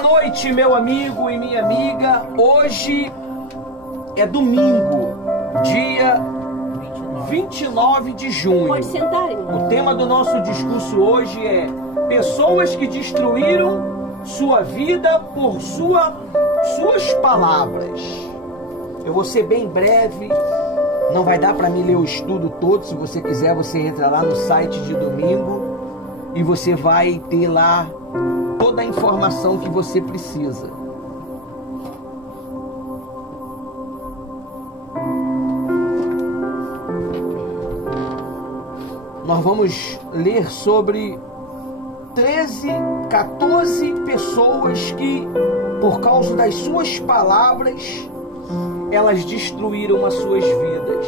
Boa noite, meu amigo e minha amiga. Hoje é domingo, dia 29 de junho. Pode sentar, irmão. O tema do nosso discurso hoje é pessoas que destruíram sua vida por suas palavras. Eu vou ser bem breve, não vai dar para mim ler o estudo todo. Se você quiser, você entra lá no site de domingo e você vai ter lá toda a informação que você precisa. Nós vamos ler sobre 14 pessoas que, por causa das suas palavras, elas destruíram as suas vidas.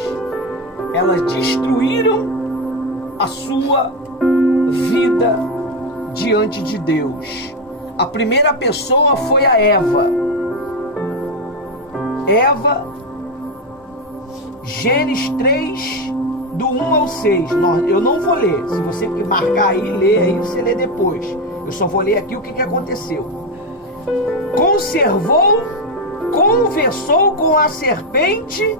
Elas destruíram a sua vida diante de Deus. A primeira pessoa foi a Eva. Eva, Gênesis 3, do 1 ao 6. Eu não vou ler. Se você marcar aí, lê aí, você lê depois. Eu só vou ler aqui o que aconteceu. Conversou com a serpente,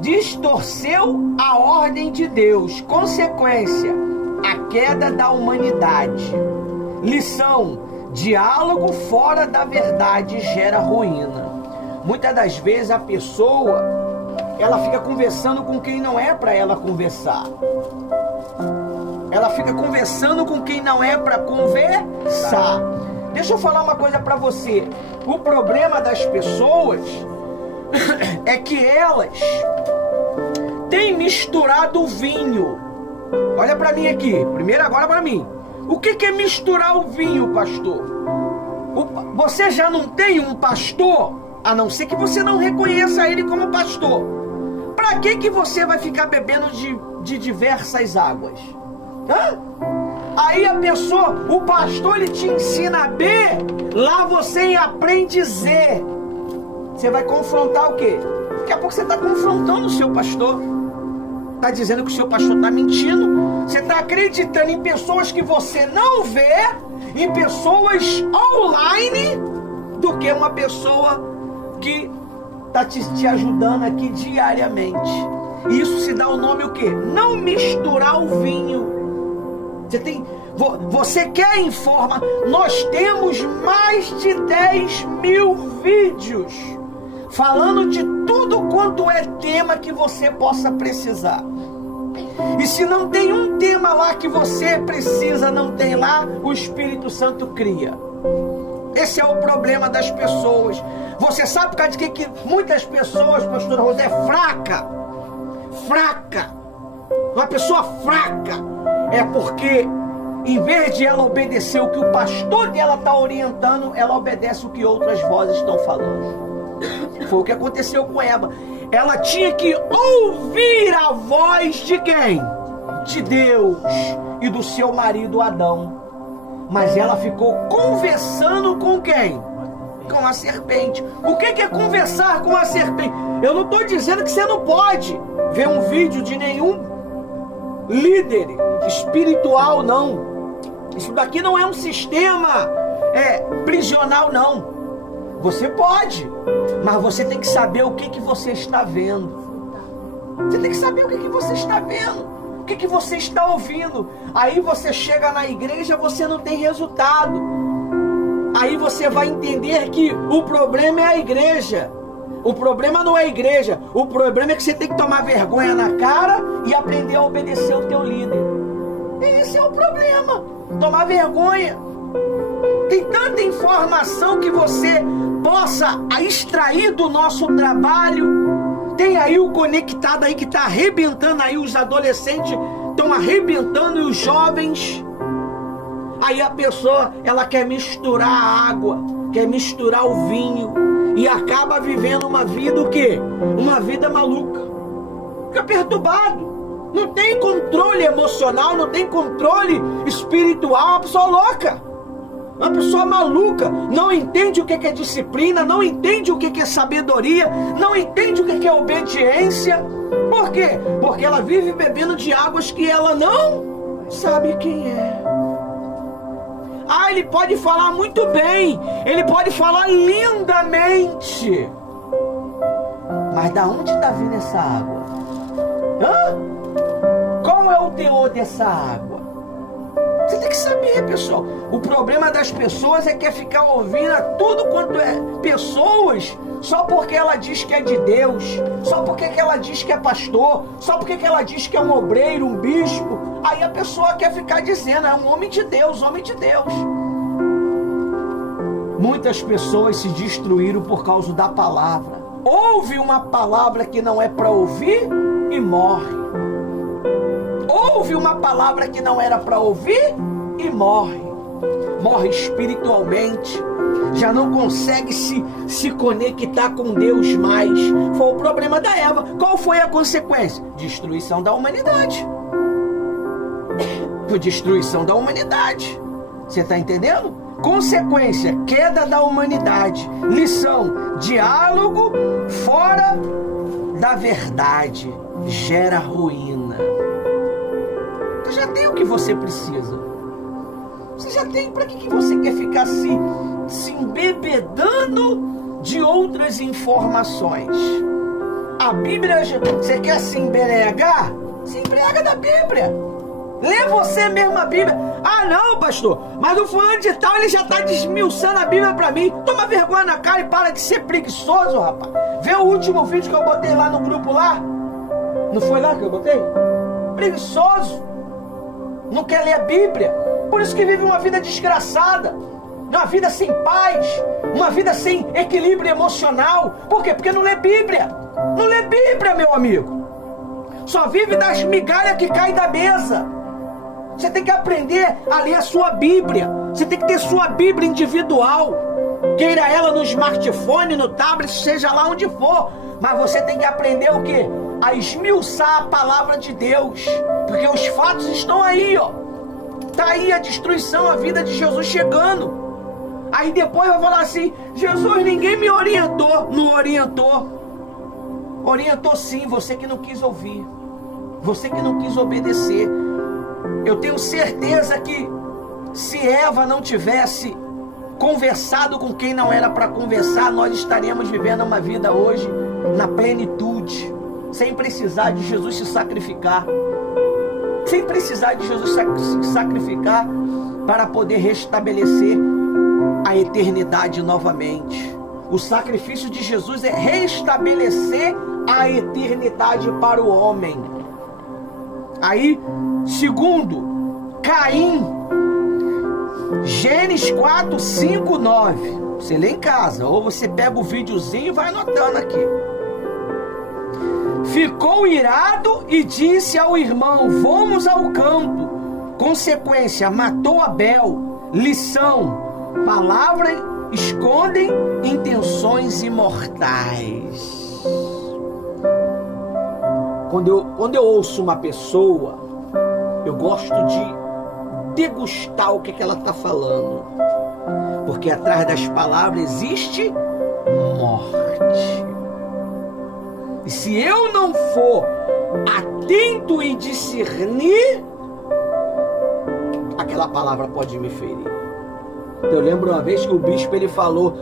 distorceu a ordem de Deus. Consequência, a queda da humanidade. Lição: diálogo fora da verdade gera ruína. Muitas das vezes a pessoa, ela fica conversando com quem não é para ela conversar. Ela fica conversando com quem não é para conversar. Deixa eu falar uma coisa para você. O problema das pessoas é que elas têm misturado o vinho. Olha para mim aqui. Primeiro agora para mim. O que é misturar o vinho, pastor? Você já não tem um pastor? A não ser que você não reconheça ele como pastor. Para que você vai ficar bebendo de diversas águas? Hã? Aí a pessoa, o pastor, ele te ensina B, lá você aprende Z. Você vai confrontar o quê? Daqui a pouco você está confrontando o seu pastor. Está dizendo que o seu pastor está mentindo. Você está acreditando em pessoas que você não vê, em pessoas online, do que uma pessoa que está te ajudando aqui diariamente. E isso se dá o nome o quê? Não misturar o vinho. Você quer informar? Nós temos mais de 10 mil vídeos falando de tudo quanto é tema que você possa precisar. E se não tem um tema lá que você precisa, não tem lá, o Espírito Santo cria. Esse é o problema das pessoas. Você sabe por causa de que muitas pessoas, pastora Rosé, é fraca? Uma pessoa fraca é porque, em vez de ela obedecer o que o pastor dela está orientando, ela obedece o que outras vozes estão falando. Foi o que aconteceu com Eva. Ela tinha que ouvir a voz de quem? De Deus e do seu marido Adão. Mas ela ficou conversando com quem? Com a serpente. O que é conversar com a serpente? Eu não estou dizendo que você não pode ver um vídeo de nenhum líder espiritual, não. Isso daqui não é um sistema prisional, não. Você pode, mas você tem que saber o que você está vendo. Você tem que saber o que você está vendo, o que você está ouvindo. Aí você chega na igreja, você não tem resultado. Aí você vai entender que o problema é a igreja. O problema não é a igreja. O problema é que você tem que tomar vergonha na cara e aprender a obedecer o teu líder. Esse é o problema. Tomar vergonha. Tem tanta informação que você possa extrair do nosso trabalho. Tem aí o conectado aí que está arrebentando aí, os adolescentes estão arrebentando e os jovens. Aí a pessoa, ela quer misturar a água, quer misturar o vinho e acaba vivendo uma vida o quê? Uma vida maluca. Fica perturbado. Não tem controle emocional, não tem controle espiritual, uma pessoa louca. Uma pessoa maluca, não entende o que é disciplina, não entende o que é sabedoria, não entende o que é obediência. Por quê? Porque ela vive bebendo de águas que ela não sabe quem é. Ah, ele pode falar muito bem, ele pode falar lindamente. Mas da onde está vindo essa água? Qual é o teor dessa água? Você tem que saber, pessoal. O problema das pessoas é que é ficar ouvindo tudo quanto é pessoas só porque ela diz que é de Deus, só porque ela diz que é pastor, só porque ela diz que é um obreiro, um bispo. Aí a pessoa quer ficar dizendo, é um homem de Deus, homem de Deus. Muitas pessoas se destruíram por causa da palavra. Ouve uma palavra que não é para ouvir e morre. Ouve uma palavra que não era para ouvir e morre. Morre espiritualmente. Já não consegue se conectar com Deus mais. Foi o problema da Eva. Qual foi a consequência? Destruição da humanidade. Foi destruição da humanidade. Você está entendendo? Consequência, queda da humanidade. Lição, diálogo fora da verdade gera ruína. Você já tem o que você precisa. Você já tem. Para que você quer ficar se embebedando de outras informações? A Bíblia, você quer se embriagar? Se embriaga da Bíblia. Lê você mesmo a Bíblia. Ah não, pastor, mas o fulano de tal, ele já está desmiuçando a Bíblia para mim. Toma vergonha na cara e para de ser preguiçoso, rapaz. Vê o último vídeo que eu botei lá no grupo lá. Não foi lá que eu botei? Preguiçoso. Não quer ler a Bíblia. Por isso que vive uma vida desgraçada. Uma vida sem paz. Uma vida sem equilíbrio emocional. Por quê? Porque não lê Bíblia. Não lê Bíblia, meu amigo. Só vive das migalhas que caem da mesa. Você tem que aprender a ler a sua Bíblia. Você tem que ter sua Bíblia individual. Queira ela no smartphone, no tablet, seja lá onde for. Mas você tem que aprender o quê? A esmiuçar a palavra de Deus. Porque os fatos estão aí, ó. Está aí a destruição, a vida de Jesus chegando. Aí depois vai falar assim, Jesus, ninguém me orientou. Não orientou. Orientou sim, você que não quis ouvir. Você que não quis obedecer. Eu tenho certeza que se Eva não tivesse conversado com quem não era para conversar, nós estaríamos vivendo uma vida hoje na plenitude, sem precisar de Jesus se sacrificar, sem precisar de Jesus se sacrificar para poder restabelecer a eternidade novamente. O sacrifício de Jesus é restabelecer a eternidade para o homem. Aí, segundo, Caim, Gênesis 4, 5, 9. Você lê em casa, ou você pega o videozinho e vai anotando aqui. Ficou irado e disse ao irmão, vamos ao campo. Consequência, matou Abel. Lição, palavras escondem intenções imortais. Quando eu ouço uma pessoa, eu gosto de degustar o que ela está falando. Porque atrás das palavras existe morte. E se eu não for atento e discernir, aquela palavra pode me ferir. Eu lembro uma vez que o bispo ele falou,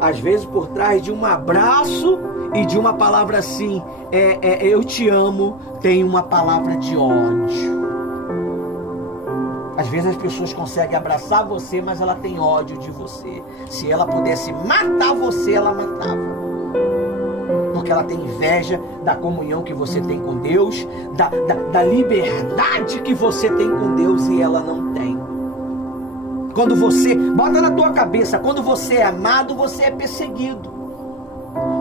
às vezes por trás de um abraço e de uma palavra assim, eu te amo, tem uma palavra de ódio. Às vezes as pessoas conseguem abraçar você, mas ela tem ódio de você. Se ela pudesse matar você, ela matava. Porque ela tem inveja da comunhão que você tem com Deus, da liberdade que você tem com Deus e ela não tem. Quando você, bota na tua cabeça, quando você é amado, você é perseguido.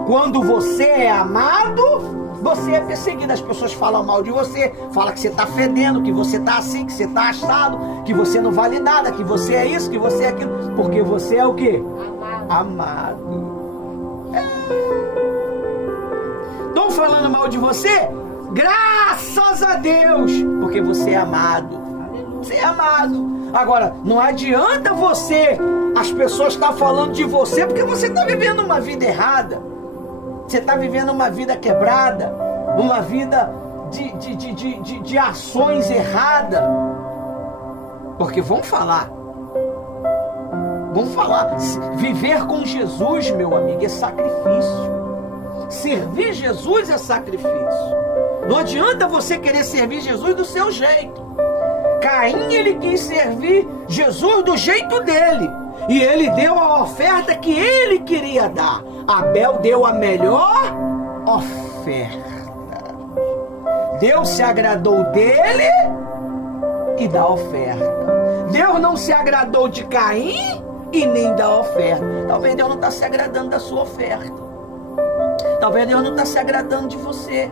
Quando você é amado, você é perseguido. As pessoas falam mal de você, falam que você está fedendo, que você está assim, que você está assado, que você não vale nada, que você é isso, que você é aquilo. Porque você é o quê? Amado. Estão falando mal de você? Graças a Deus, porque você é amado. Você é amado. Agora, não adianta as pessoas estão falando de você porque você está vivendo uma vida errada. Você está vivendo uma vida quebrada, uma vida de ações erradas. Porque vão falar. Vamos falar. Viver com Jesus, meu amigo, é sacrifício. Servir Jesus é sacrifício. Não adianta você querer servir Jesus do seu jeito. Caim, ele quis servir Jesus do jeito dele. E ele deu a oferta que ele queria dar. Abel deu a melhor oferta. Deus se agradou dele e da oferta. Deus não se agradou de Caim e nem da oferta. Talvez Deus não está se agradando da sua oferta. Talvez Deus não está se agradando de você.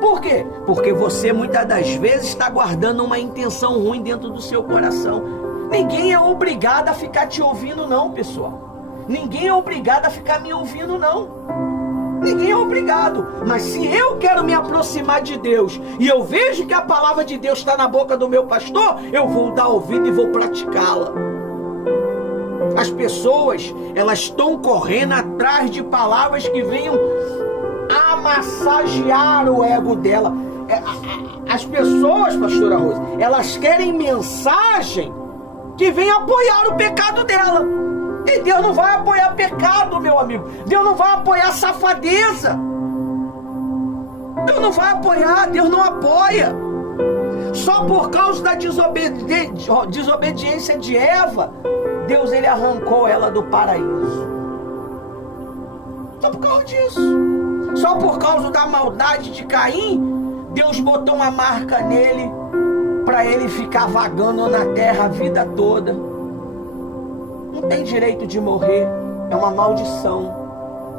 Por quê? Porque você muitas das vezes está guardando uma intenção ruim dentro do seu coração. Ninguém é obrigado a ficar te ouvindo não, pessoal. Ninguém é obrigado a ficar me ouvindo não. Ninguém é obrigado. Mas se eu quero me aproximar de Deus e eu vejo que a palavra de Deus está na boca do meu pastor, eu vou dar ouvido e vou praticá-la. As pessoas, elas estão correndo atrás de palavras que venham a massagear o ego dela. As pessoas, pastora Rose, elas querem mensagem que venha apoiar o pecado dela. E Deus não vai apoiar pecado, meu amigo. Deus não vai apoiar safadeza. Deus não vai apoiar, Deus não apoia. Só por causa da desobediência de Eva, Deus ele arrancou ela do paraíso. Só por causa disso. Só por causa da maldade de Caim, Deus botou uma marca nele para ele ficar vagando na terra a vida toda. Não tem direito de morrer, é uma maldição.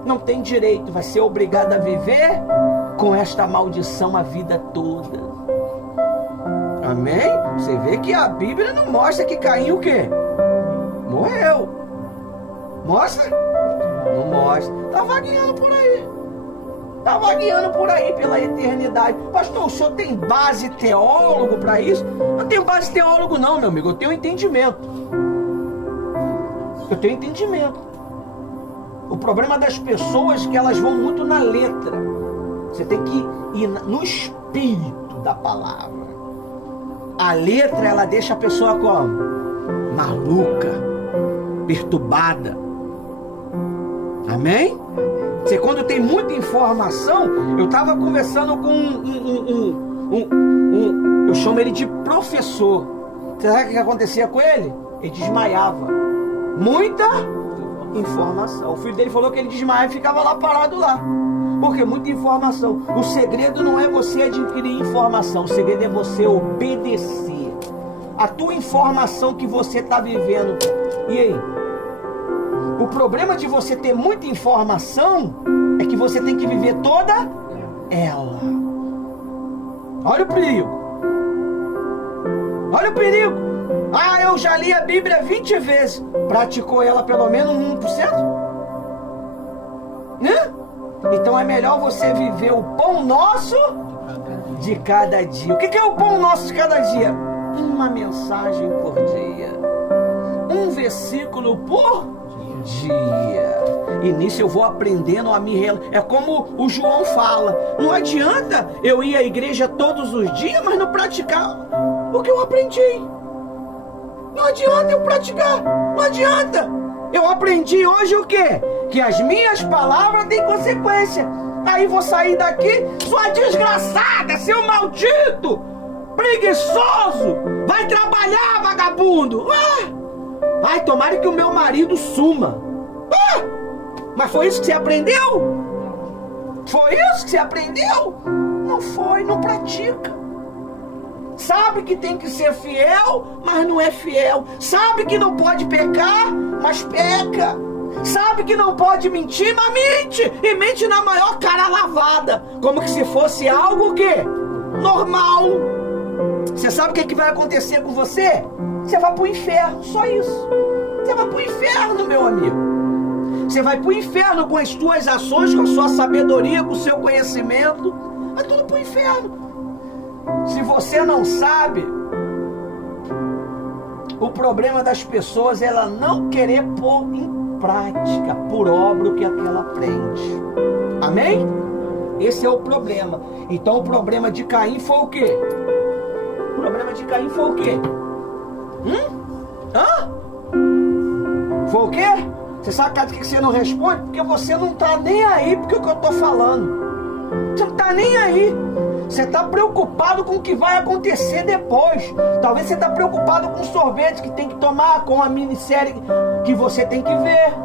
Não tem direito, vai ser obrigado a viver com esta maldição a vida toda. Amém? Você vê que a Bíblia não mostra que Caim o quê? Morreu. Mostra? Não mostra. Está vagueando por aí. Está vagueando por aí pela eternidade. Pastor, o senhor tem base teólogo para isso? Não tenho base teólogo não, meu amigo. Eu tenho entendimento. Eu tenho entendimento. O problema das pessoas é que elas vão muito na letra. Você tem que ir no espírito da palavra. A letra, ela deixa a pessoa como? Maluca, perturbada. Amém? Você, quando tem muita informação, eu estava conversando com eu chamo ele de professor. Você sabe o que acontecia com ele? Ele desmaiava. Muita informação. O filho dele falou que ele desmaiava e ficava lá parado lá. Porque muita informação. O segredo não é você adquirir informação. O segredo é você obedecer. A tua informação que você está vivendo. E aí? O problema de você ter muita informação é que você tem que viver toda ela. Olha o perigo. Olha o perigo. Ah, eu já li a Bíblia 20 vezes. Praticou ela pelo menos 1%? Né? Então é melhor você viver o pão nosso de cada dia. O que é o pão nosso de cada dia? Uma mensagem por dia. Um versículo por dia. E nisso eu vou aprendendo a me relacionar. É como o João fala. Não adianta eu ir à igreja todos os dias, mas não praticar o que eu aprendi. Não adianta eu praticar. Não adianta. Eu aprendi hoje o quê? Que as minhas palavras têm consequência. Aí vou sair daqui, sua desgraçada, seu maldito, preguiçoso, vai trabalhar, vagabundo. Ai, tomara que o meu marido suma. Mas foi isso que você aprendeu? Foi isso que você aprendeu? Não foi, não pratica. Sabe que tem que ser fiel, mas não é fiel. Sabe que não pode pecar, mas peca. Sabe que não pode mentir, mas mente. E mente na maior cara lavada. Como que se fosse algo o quê? Normal. Você sabe o que vai acontecer com você? Você vai pro inferno, só isso. Você vai pro inferno, meu amigo. Você vai pro inferno com as tuas ações, com a sua sabedoria, com o seu conhecimento. Vai tudo pro inferno. Se você não sabe, o problema das pessoas é ela não querer pôr em prática, por obra, o que ela aprende. Amém? Esse é o problema. Então o problema de Caim foi o quê? O problema de Caim foi o quê? Foi o quê? Você sabe por que você não responde? Porque você não está nem aí porque o que eu estou falando. Você não está nem aí. Você está preocupado com o que vai acontecer depois. Talvez você está preocupado com o sorvete que tem que tomar, com a minissérie que você tem que ver.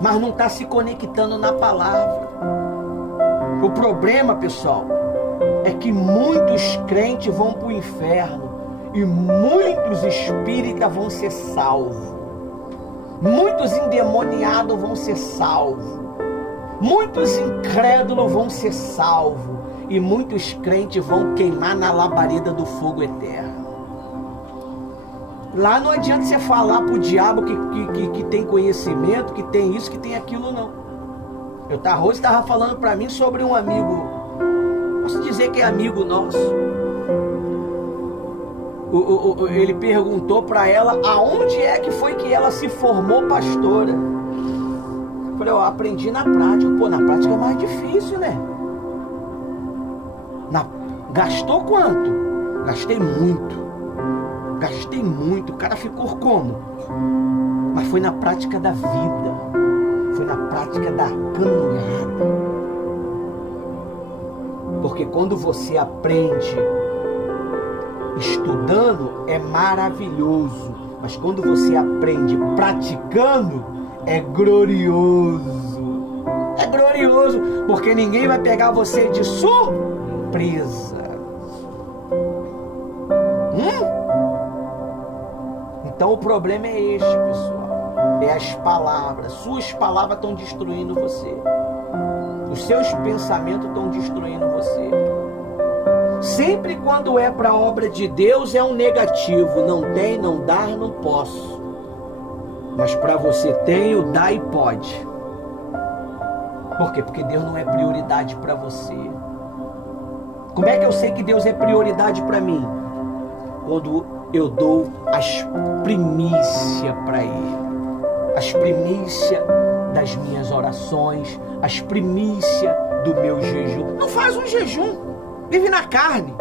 Mas não está se conectando na palavra. O problema, pessoal, é que muitos crentes vão para o inferno e muitos espíritas vão ser salvos. Muitos endemoniados vão ser salvos. Muitos incrédulos vão ser salvos. E muitos crentes vão queimar na labareda do fogo eterno. Lá não adianta você falar pro diabo que tem conhecimento, que tem isso, que tem aquilo, não. Rose estava falando para mim sobre um amigo, posso dizer que é amigo nosso. Ele perguntou para ela aonde é que foi que ela se formou pastora. Eu falei, eu aprendi na prática. Pô, na prática é mais difícil, né? Gastou quanto? Gastei muito. O cara ficou como? Mas foi na prática da vida. Foi na prática da caminhada. Porque quando você aprende estudando, é maravilhoso. Mas quando você aprende praticando, é glorioso. É glorioso, porque ninguém vai pegar você de surpresa. Então o problema é este, pessoal. É as palavras. Suas palavras estão destruindo você. Os seus pensamentos estão destruindo você. Sempre quando é para a obra de Deus é um negativo. Não tem, não dá, não posso. Mas para você tem, dá e pode. Por quê? Porque Deus não é prioridade para você. Como é que eu sei que Deus é prioridade para mim? Quando eu dou as primícias para Ele. As primícias das minhas orações, as primícias do meu jejum. Não faz um jejum. Vive na carne.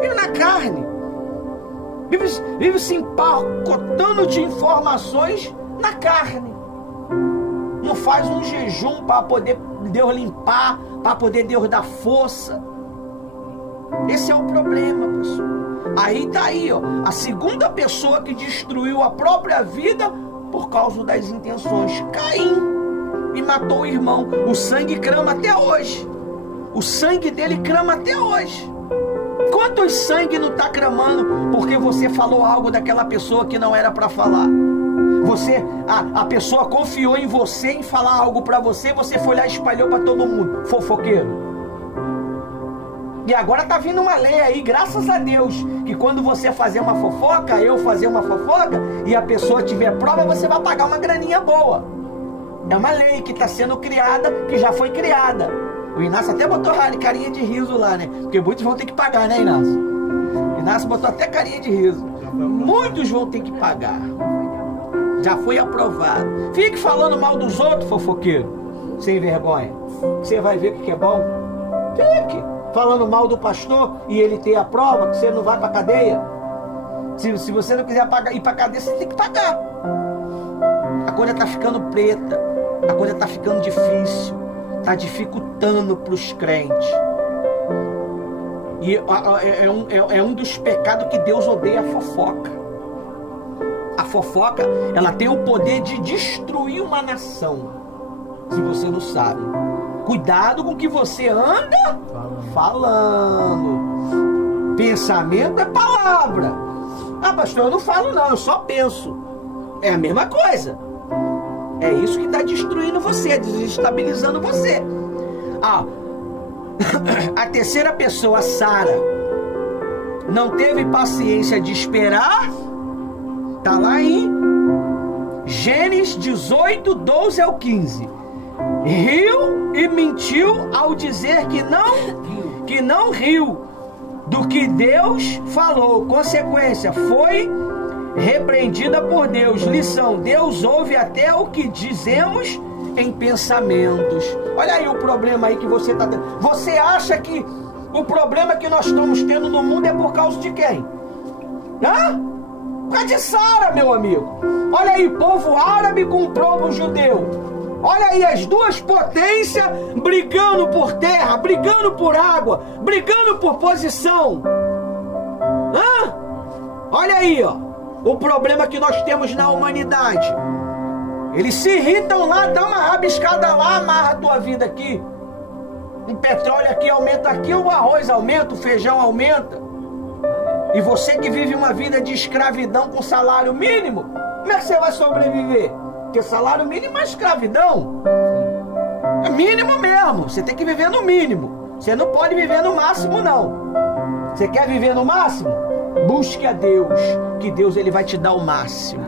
Vive na carne. Vive se empacotando de informações na carne. Não faz um jejum para poder Deus limpar, para poder Deus dar força. Esse é o problema, pessoal. Aí tá aí, ó, a segunda pessoa que destruiu a própria vida por causa das intenções. Caim. E matou o irmão. O sangue crama até hoje. O sangue dele crama até hoje. Quantos sangue não está cramando porque você falou algo daquela pessoa que não era para falar? A pessoa confiou em você, em falar algo para você, você foi lá e espalhou para todo mundo. Fofoqueiro. E agora tá vindo uma lei aí, graças a Deus, que quando você fazer uma fofoca, eu fazer uma fofoca, e a pessoa tiver prova, você vai pagar uma graninha boa. É uma lei que está sendo criada, que já foi criada. O Inácio até botou carinha de riso lá, né? Porque muitos vão ter que pagar, né, Inácio? O Inácio botou até carinha de riso. Muitos vão ter que pagar. Já foi aprovado. Fique falando mal dos outros, fofoqueiro. Sem vergonha. Você vai ver o que é bom. Fique falando mal do pastor e ele ter a prova que você não vai para cadeia. Se você não quiser ir para cadeia, você tem que pagar. A coisa está ficando preta. A coisa está ficando difícil. Está dificultando para os crentes. E é um dos pecados que Deus odeia, a fofoca. A fofoca, ela tem o poder de destruir uma nação. Se você não sabe. Cuidado com o que você anda falando. Pensamento é palavra. Ah, pastor, eu não falo não, eu só penso. É a mesma coisa. É isso que está destruindo você, desestabilizando você. A terceira pessoa, Sara, não teve paciência de esperar. Está lá em Gênesis 18, 12 ao 15. Riu e mentiu ao dizer que não riu do que Deus falou. Consequência, foi repreendida por Deus. Lição: Deus ouve até o que dizemos em pensamentos. Olha aí o problema aí que você está tendo. Você acha que o problema que nós estamos tendo no mundo é por causa de quem? Hã? Por causa de Sara, meu amigo. Olha aí, povo árabe com o povo judeu. Olha aí as duas potências brigando por terra, brigando por água, brigando por posição. Hã? Olha aí, ó, o problema que nós temos na humanidade. Eles se irritam lá, dá uma rabiscada lá, amarra a tua vida aqui. O petróleo aqui aumenta aqui, o arroz aumenta, o feijão aumenta. E você que vive uma vida de escravidão com salário mínimo, como é que você vai sobreviver? Porque salário mínimo é escravidão. É mínimo mesmo. Você tem que viver no mínimo. Você não pode viver no máximo, não. Você quer viver no máximo? Busque a Deus, que Deus ele vai te dar o máximo.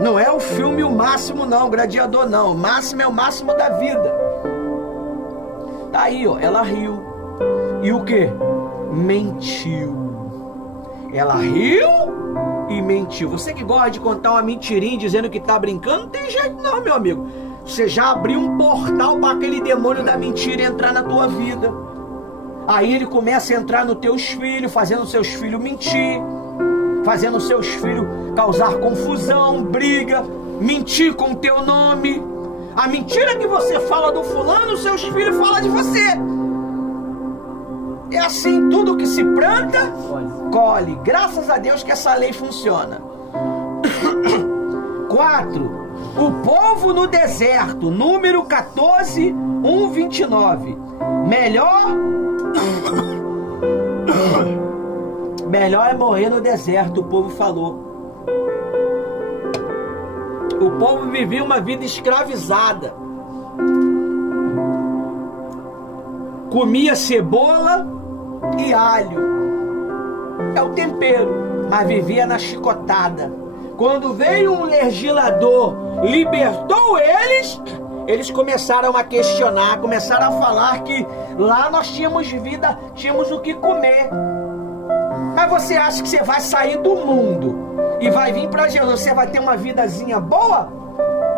Não é o filme o máximo, não, Gladiador, não. O máximo é o máximo da vida. Tá aí, ó, ela riu. E o quê? Mentiu. Ela riu e mentiu. Você que gosta de contar uma mentirinha dizendo que tá brincando, não tem jeito não, meu amigo. Você já abriu um portal para aquele demônio da mentira entrar na tua vida. Aí ele começa a entrar nos teus filhos, fazendo seus filhos mentir, fazendo seus filhos causar confusão, briga, mentir com o teu nome. A mentira que você fala do fulano, seus filhos falam de você. É assim, tudo que se planta, colhe. Graças a Deus que essa lei funciona. 4. O povo no deserto, número 14, 1:29. Melhor é morrer no deserto, o povo falou. O povo vivia uma vida escravizada. Comia cebola e alho. É o tempero, mas vivia na chicotada. Quando veio um legislador, libertou eles começaram a questionar, começaram a falar que lá nós tínhamos vida, tínhamos o que comer. Mas você acha que você vai sair do mundo e vai vir para Jesus, você vai ter uma vidazinha boa?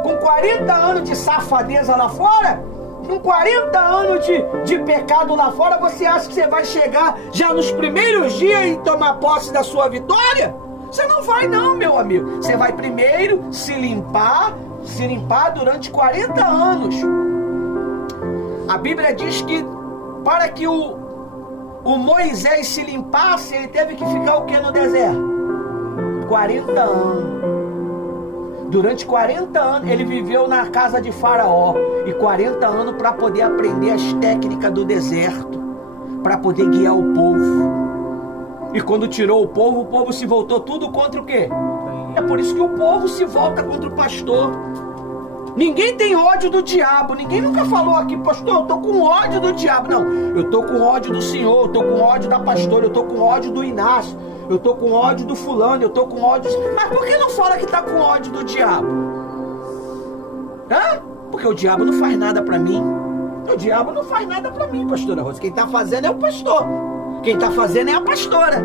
Com 40 anos de safadeza lá fora? Com 40 anos de pecado lá fora, você acha que você vai chegar já nos primeiros dias e tomar posse da sua vitória? Você não vai não, meu amigo. Você vai primeiro se limpar durante 40 anos. A Bíblia diz que para que o Moisés se limpasse, ele teve que ficar o que no deserto? 40 anos. Durante 40 anos ele viveu na casa de Faraó. E 40 anos para poder aprender as técnicas do deserto, para poder guiar o povo. E quando tirou o povo se voltou tudo contra o quê? É por isso que o povo se volta contra o pastor. Ninguém tem ódio do diabo. Ninguém nunca falou aqui, pastor, eu tô com ódio do diabo. Não, eu tô com ódio do Senhor, eu tô com ódio da pastora, eu tô com ódio do Inácio, eu tô com ódio do fulano, eu tô com ódio... Mas por que não fala que tá com ódio do diabo? Hã? Porque o diabo não faz nada pra mim. O diabo não faz nada pra mim, pastora Rosa. Quem tá fazendo é o pastor. Quem tá fazendo é a pastora.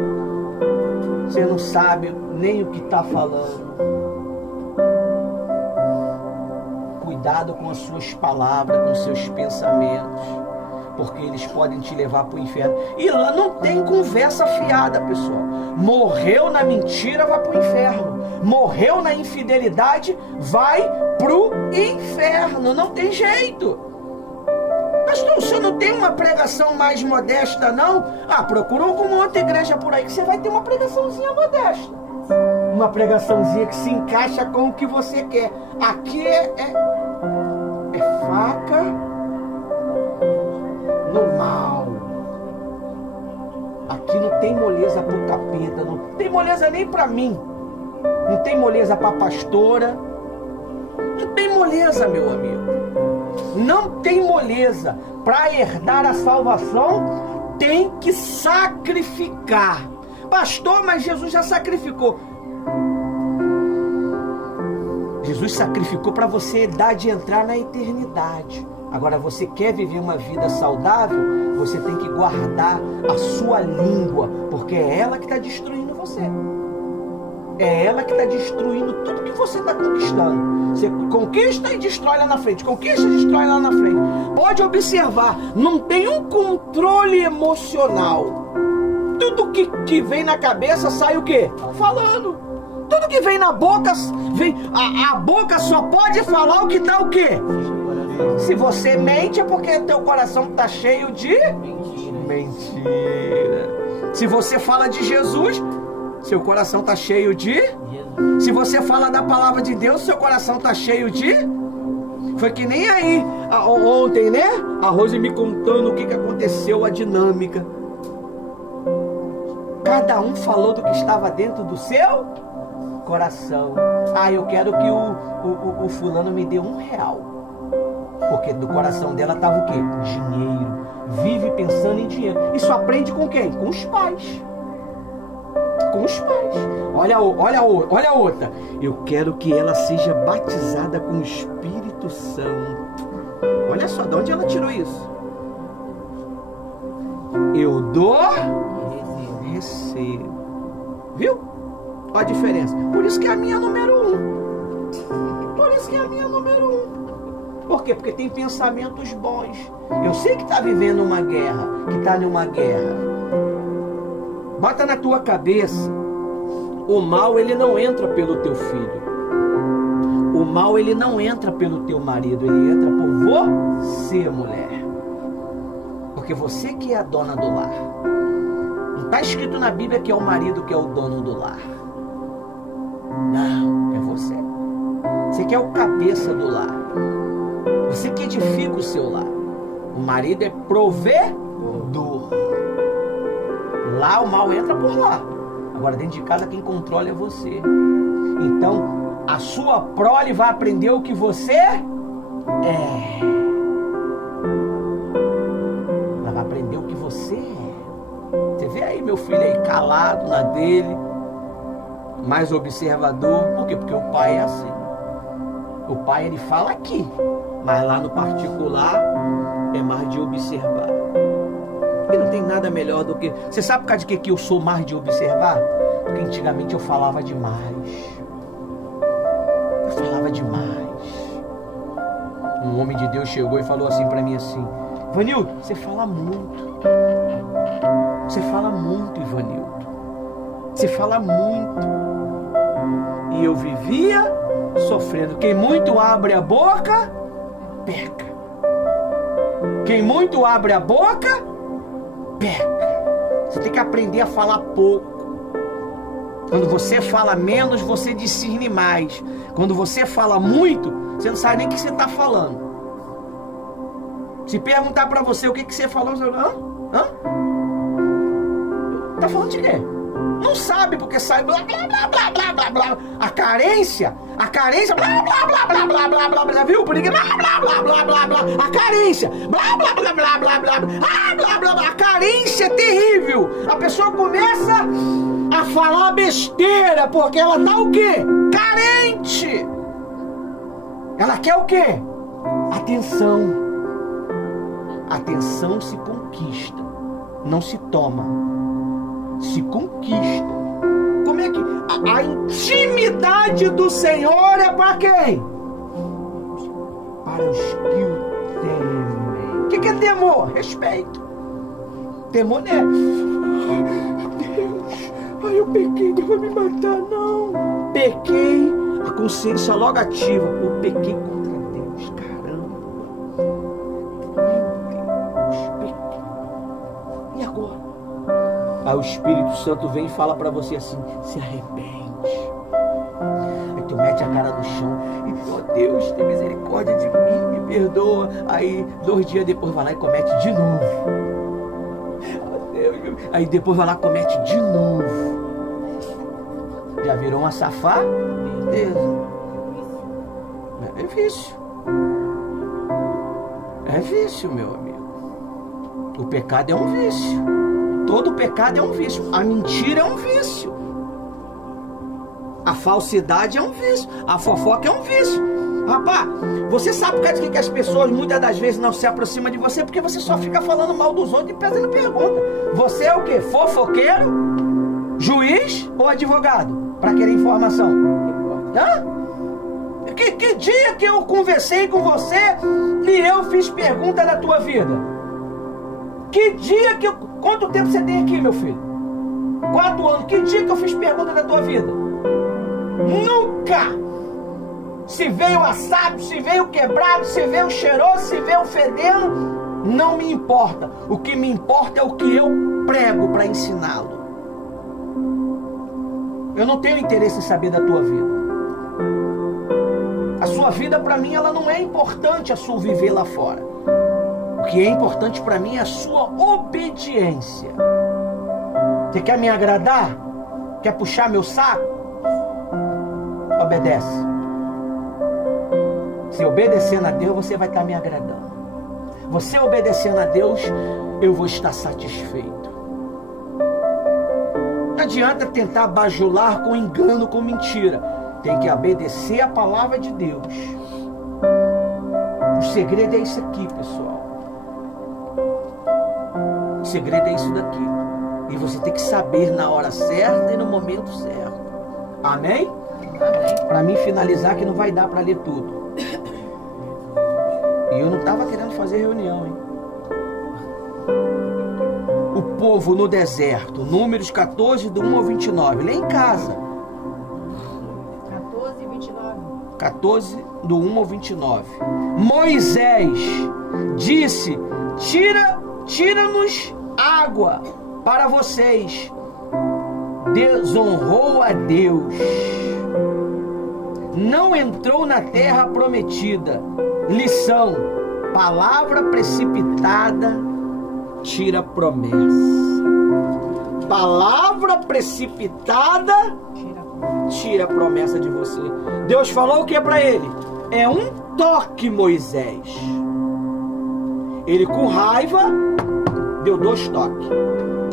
Você não sabe nem o que tá falando. Cuidado com as suas palavras, com os seus pensamentos, porque eles podem te levar para o inferno. E lá não tem conversa fiada, pessoal. Morreu na mentira, vai para o inferno. Morreu na infidelidade, vai para o inferno. Não tem jeito. Pastor, o senhor não tem uma pregação mais modesta, não? Ah, procura alguma outra igreja por aí que você vai ter uma pregaçãozinha modesta. Uma pregaçãozinha que se encaixa com o que você quer. Aqui é faca no mal. Aqui não tem moleza pro capeta, não tem moleza nem pra mim. Não tem moleza pra pastora. Não tem moleza, meu amigo. Não tem moleza. Para herdar a salvação, tem que sacrificar. Pastor, mas Jesus já sacrificou. Jesus sacrificou para você dar de entrar na eternidade. Agora, você quer viver uma vida saudável? Você tem que guardar a sua língua, porque é ela que está destruindo você. É ela que está destruindo tudo que você está conquistando. Você conquista e destrói lá na frente. Conquista e destrói lá na frente. Pode observar, não tem um controle emocional. tudo que vem na cabeça sai o quê? Falando. Tudo que vem na boca, a boca só pode falar o que dá o quê? Se você mente é porque teu coração está cheio de mentira. Se você fala de Jesus, seu coração está cheio de... Se você fala da palavra de Deus, seu coração está cheio de... Foi que nem aí, ontem, né? A Rose me contando o que aconteceu, a dinâmica. Cada um falou do que estava dentro do seu coração. Ah, eu quero que o fulano me dê R$1. Porque do coração dela estava o quê? Dinheiro. Vive pensando em dinheiro. Isso aprende com quem? Com os pais. Com os pais. Olha a outra. Eu quero que ela seja batizada com o Espírito Santo. Olha só, de onde ela tirou isso? Eu dou, recebo. Viu? Olha a diferença. Por isso que é a minha número 1. Por isso que é a minha número 1. Por quê? Porque tem pensamentos bons. Eu sei que está vivendo uma guerra, que está numa guerra. Bota na tua cabeça, o mal ele não entra pelo teu filho. O mal ele não entra pelo teu marido, ele entra por você, mulher. Porque você que é a dona do lar. Não está escrito na Bíblia que é o marido que é o dono do lar. Não, é você. Você que é o cabeça do lar. Você que edifica o seu lar. O marido é provedor. Lá o mal entra por lá. Agora dentro de casa quem controla é você. Então a sua prole vai aprender o que você é. Ela vai aprender o que você é. Você vê aí meu filho aí calado na dele, mais observador. Por quê? Porque o pai é assim. O pai ele fala aqui, mas lá no particular é mais de observar. E não tem nada melhor do que... Você sabe por causa de que eu sou mais de observar? Porque antigamente eu falava demais. Eu falava demais. Um homem de Deus chegou e falou assim pra mim assim: Ivanildo, você fala muito. Você fala muito, Ivanildo. Você fala muito. E eu vivia sofrendo. Quem muito abre a boca, peca. Quem muito abre a boca, peca. Você tem que aprender a falar pouco. Quando você fala menos, você discerne mais. Quando você fala muito, você não sabe nem o que você está falando. Se perguntar para você o que você falou, você fala, hã? Tá falando de quê? Não sabe, porque sai blá blá blá blá blá blá blá. A carência blá blá blá blá blá blá blá blá, viu? Por blá blá blá blá blá blá. A carência blá blá blá blá blá blá blá blá blá. A carência é terrível. A pessoa começa a falar besteira porque ela tá o quê? Carente. Ela quer o quê? Atenção. Atenção se conquista, não se toma. Se conquista. Como é que a intimidade do Senhor é para quem? Para os que o temem. O que é temor? Respeito. Temor não é Deus, ai eu pequei, Deus vai me matar. Não. Pequei, a consciência logo ativa. Eu pequei contra Deus, caramba. Meu Deus, pequei. E agora? Aí o Espírito Santo vem e fala para você assim: se arrepende. Aí tu mete a cara no chão e, oh Deus, tem misericórdia de mim, me perdoa. Aí 2 dias depois vai lá e comete de novo. Oh Deus. Aí depois vai lá e comete de novo. Já virou uma safadeza. É vício. É vício, meu amigo. O pecado é um vício. Todo pecado é um vício. A mentira é um vício. A falsidade é um vício. A fofoca é um vício. Rapaz, você sabe por causa de que as pessoas muitas das vezes não se aproximam de você? Porque você só fica falando mal dos outros e fazendo pergunta. Você é o quê? Fofoqueiro? Juiz ou advogado? Para querer informação? Hã? Que dia que eu conversei com você e eu fiz pergunta da tua vida? Que dia que eu... Quanto tempo você tem aqui, meu filho? 4 anos. Que dia que eu fiz pergunta da tua vida? Nunca! Se veio assado, se veio quebrado, se veio cheiroso, se veio fedendo, não me importa. O que me importa é o que eu prego para ensiná-lo. Eu não tenho interesse em saber da tua vida. A sua vida para mim, ela não é importante a sua viver lá fora. O que é importante para mim é a sua obediência. Você quer me agradar? Quer puxar meu saco? Obedece. Se obedecendo a Deus, você vai estar me agradando. Você obedecendo a Deus, eu vou estar satisfeito. Não adianta tentar bajular com engano, com mentira. Tem que obedecer a palavra de Deus. O segredo é isso aqui, pessoal. O segredo é isso daqui. E você tem que saber na hora certa e no momento certo. Amém? Amém. Para mim finalizar, que não vai dar para ler tudo. E eu não estava querendo fazer reunião, hein? O povo no deserto, Números 14, do 1 ao 29. Lê em casa. 14 e 29. 14, do 1 ao 29. Moisés disse: tira-nos água para vocês. Desonrou a Deus. Não entrou na terra prometida. Lição: palavra precipitada tira promessa. Palavra precipitada tira a promessa de você. Deus falou o que para ele? É um toque, Moisés. Ele com raiva deu 2 toques.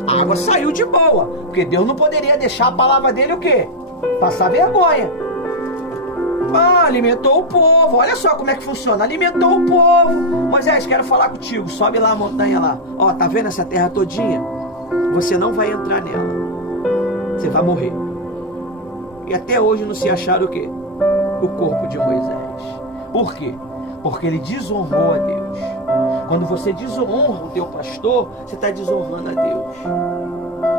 A água saiu de boa, porque Deus não poderia deixar a palavra dele o quê? Passar vergonha. Alimentou o povo. Olha só como é que funciona. Alimentou o povo. Moisés, quero falar contigo. Sobe lá a montanha lá. Ó, tá vendo essa terra todinha? Você não vai entrar nela. Você vai morrer. E até hoje não se acharam o quê? O corpo de Moisés. Por quê? Porque ele desonrou a Deus. Quando você desonra o teu pastor, você está desonrando a Deus.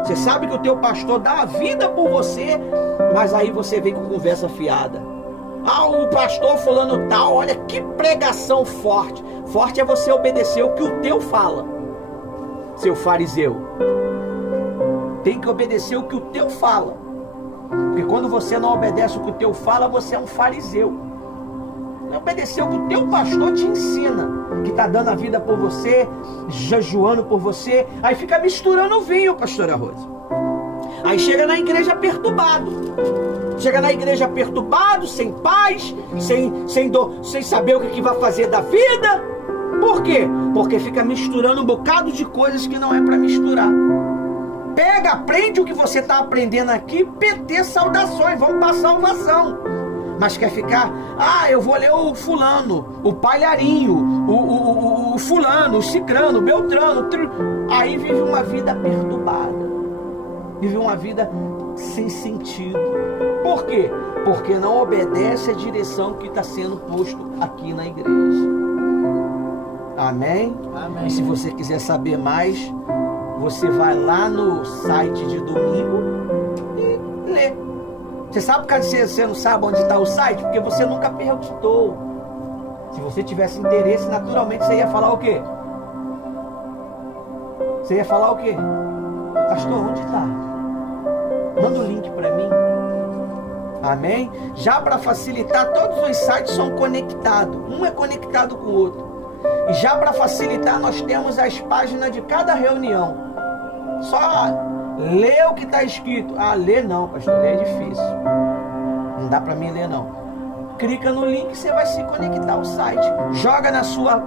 Você sabe que o teu pastor dá a vida por você, mas aí você vem com conversa fiada. Ah, o pastor fulano tal, olha que pregação forte. Forte é você obedecer o que o teu fala. Seu fariseu. Tem que obedecer o que o teu fala. Porque quando você não obedece o que o teu fala, você é um fariseu. Não obedecer o que o teu pastor te ensina, que está dando a vida por você, jejuando por você, aí fica misturando o vinho, pastora Rosa. Aí chega na igreja perturbado. Chega na igreja perturbado, sem paz, sem saber o que vai fazer da vida. Por quê? Porque fica misturando um bocado de coisas que não é para misturar. Pega, aprende o que você está aprendendo aqui, PT, saudações, vamos para a salvação. Mas quer ficar, eu vou ler o fulano, o palharinho, o fulano, o cicrano, o beltrano. Aí vive uma vida perturbada. Vive uma vida sem sentido. Por quê? Porque não obedece a direção que está sendo posto aqui na igreja. Amém? Amém? E se você quiser saber mais, você vai lá no site de domingo e lê. Você sabe que você não sabe onde está o site? Porque você nunca perguntou. Se você tivesse interesse, naturalmente você ia falar o quê? Você ia falar o quê? Pastor, onde está? Manda o link para mim. Amém? Já para facilitar, todos os sites são conectados. Um é conectado com o outro. E já para facilitar, nós temos as páginas de cada reunião. Só lê o que está escrito. Ler não, pastor, ler é difícil. Não dá para mim ler não. Clica no link e você vai se conectar ao site. Joga na sua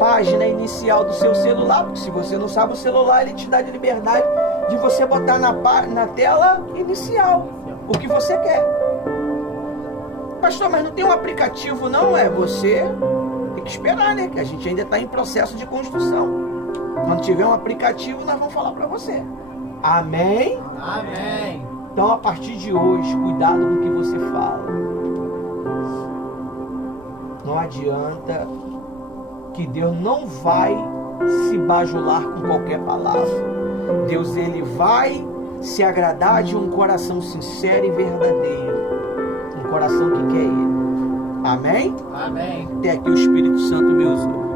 página inicial do seu celular, porque se você não sabe o celular, ele te dá de liberdade de você botar na tela inicial o que você quer. Pastor, mas não tem um aplicativo não? Você tem que esperar, né? Que a gente ainda está em processo de construção. Quando tiver um aplicativo, nós vamos falar para você. Amém? Amém. Então, a partir de hoje, cuidado com o que você fala. Não adianta, que Deus não vai se bajular com qualquer palavra. Deus, ele vai se agradar de um coração sincero e verdadeiro, um coração que quer Ele. Amém? Amém. Até aqui o Espírito Santo me usou.